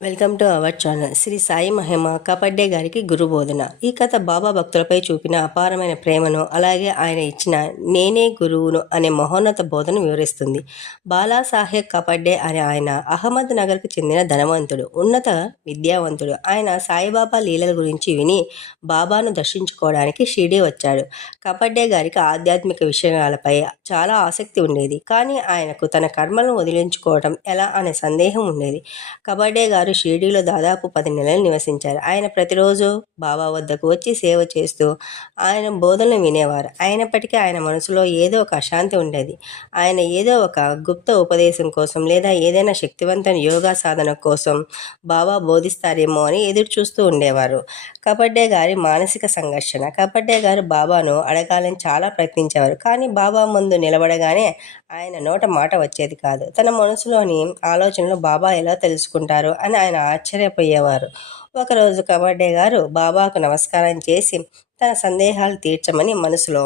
Welcome to our channel. Sri Sai మహిమ కపడ్డే గారికి గురు బోధన. ఈ కథ బాబా భక్తులపై చూపిన అపారమైన ప్రేమను అలాగే ఆయన ఇచ్చిన నేనే గురువును అనే మహోన్నత బోధను వివరిస్తుంది. బాలాసాహెబ్ కపడ్డే అనే ఆయన అహ్మద్ నగర్కు చెందిన ధనవంతుడు ఉన్నత విద్యావంతుడు. ఆయన సాయిబాబా లీలల గురించి విని బాబాను దర్శించుకోవడానికి షిరిడి వచ్చాడు. కపడ్డే గారికి ఆధ్యాత్మిక విషయాలపై చాలా ఆసక్తి ఉండేది. కానీ ఆయనకు తన కర్మలను వదిలించుకోవడం ఎలా అనే సందేహం ఉండేది. కబడ్డే గారు షిరిడీలో దాదాపు పది నెలలు నివసించారు. ఆయన ప్రతిరోజు బాబా వద్దకు వచ్చి సేవ చేస్తూ ఆయన బోధనలు వినేవారు. అయినప్పటికీ ఆయన మనసులో ఏదో ఒక అశాంతి ఉండేది. ఆయన ఏదో ఒక గుప్త ఉపదేశం కోసం లేదా ఏదైనా శక్తివంతమైన యోగా సాధన కోసం బాబా బోధిస్తారేమో అని ఎదురు చూస్తూ ఉండేవారు. కబడ్డే గారి మానసిక సంఘర్షణ. కబడ్డే గారు బాబాను అడగాలని చాలా ప్రయత్నించేవారు. కానీ బాబా ముందు నిలబడగానే ఆయన నోట మాట వచ్చేది కాదు. తన మనసులోని ఆలోచనలు బాబా ఎలా తెలుసుకుంటారు అని ఆయన ఆశ్చర్యపోయేవారు. ఒకరోజు కబడ్డే గారు బాబాకు నమస్కారం చేసి తన సందేహాలు తీర్చమని మనసులో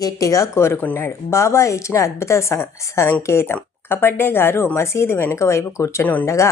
గట్టిగా కోరుకున్నాడు. బాబా ఇచ్చిన అద్భుత సంకేతం. కబడ్డే గారు మసీదు వెనుక వైపు కూర్చొని ఉండగా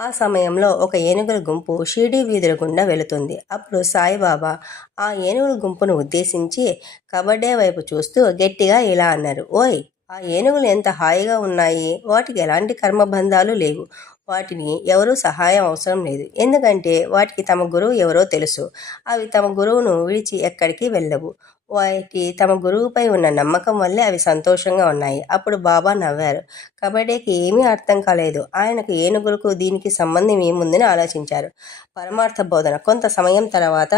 ఆ సమయంలో ఒక ఏనుగుల గుంపు షిరిడి వీధుల గుండా వెళుతుంది. అప్పుడు సాయిబాబా ఆ ఏనుగుల గుంపును ఉద్దేశించి కబడ్డే వైపు చూస్తూ గట్టిగా ఇలా అన్నారు ఓయ్ ఆ ఏనుగులు ఎంత హాయిగా ఉన్నాయి. వాటికి ఎలాంటి కర్మబంధాలు లేవు. వాటిని ఎవరూ సహాయం అవసరం లేదు. ఎందుకంటే వాటికి తమ గురువు ఎవరో తెలుసు. అవి తమ గురువును విడిచి ఎక్కడికి వెళ్ళవు. వాటికి తమ గురువుపై ఉన్న నమ్మకం వల్లే అవి సంతోషంగా ఉన్నాయి. అప్పుడు బాబా నవ్వారు. కబడ్డీకి ఏమీ అర్థం కాలేదు. ఆయనకు ఏనుగులకు దీనికి సంబంధం ఏముందని ఆలోచించారు. పరమార్థ బోధన. కొంత సమయం తర్వాత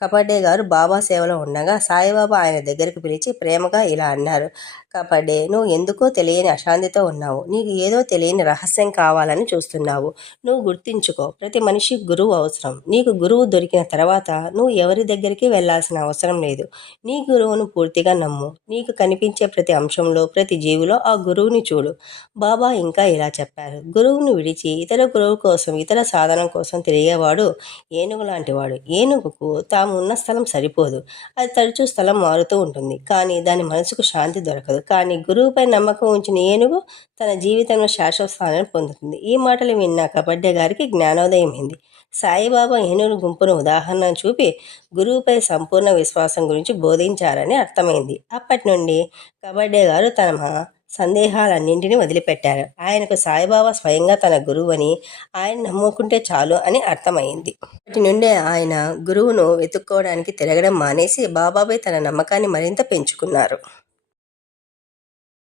కబడ్డే గారు బాబా సేవలో ఉండగా సాయిబాబా ఆయన దగ్గరకు పిలిచి ప్రేమగా ఇలా అన్నారు కబడ్డే నువ్వు ఎందుకో తెలియని అశాంతితో ఉన్నావు. నీకు ఏదో తెలియని రహస్యం కావాలని చూస్తున్నావు. నువ్వు గుర్తించుకో. ప్రతి మనిషి గురువు అవసరం. నీకు గురువు దొరికిన తర్వాత నువ్వు ఎవరి దగ్గరికి వెళ్ళాల్సిన అవసరం లేదు. నీ గురువును పూర్తిగా నమ్ము. నీకు కనిపించే ప్రతి అంశంలో ప్రతి జీవిలో ఆ గురువుని చూడు. బాబా ఇంకా ఇలా చెప్పారు. గురువును విడిచి ఇతర గురువు కోసం ఇతర సాధనం కోసం తిరిగేవాడు ఏనుగు లాంటివాడు ఏనుగుకు తాము ఉన్న స్థలం సరిపోదు. అది తరచూ స్థలం మారుతూ ఉంటుంది. కానీ దాని మనసుకు శాంతి దొరకదు. కానీ గురువుపై నమ్మకం ఉంచిన ఏనుగు తన జీవితంలో శాశ్వత స్థానాన్ని పొందుతుంది. ఈ మాటలు విన్న కబడ్డే గారికి జ్ఞానోదయం సాయిబాబా ఏనుగు గుంపును ఉదాహరణ చూపి గురువుపై సంపూర్ణ విశ్వాసం గురించి బోధించారని అర్థమైంది. అప్పటి నుండి కబడ్డే గారు తన సందేహాలన్నింటినీ వదిలిపెట్టారు. ఆయనకు సాయిబాబా స్వయంగా తన గురువు అని ఆయన నమ్ముకుంటే చాలు అని అర్థమైంది. అప్పటి నుండే ఆయన గురువును వెతుక్కోవడానికి తిరగడం మానేసి బాబాపై తన నమ్మకాన్ని మరింత పెంచుకున్నారు.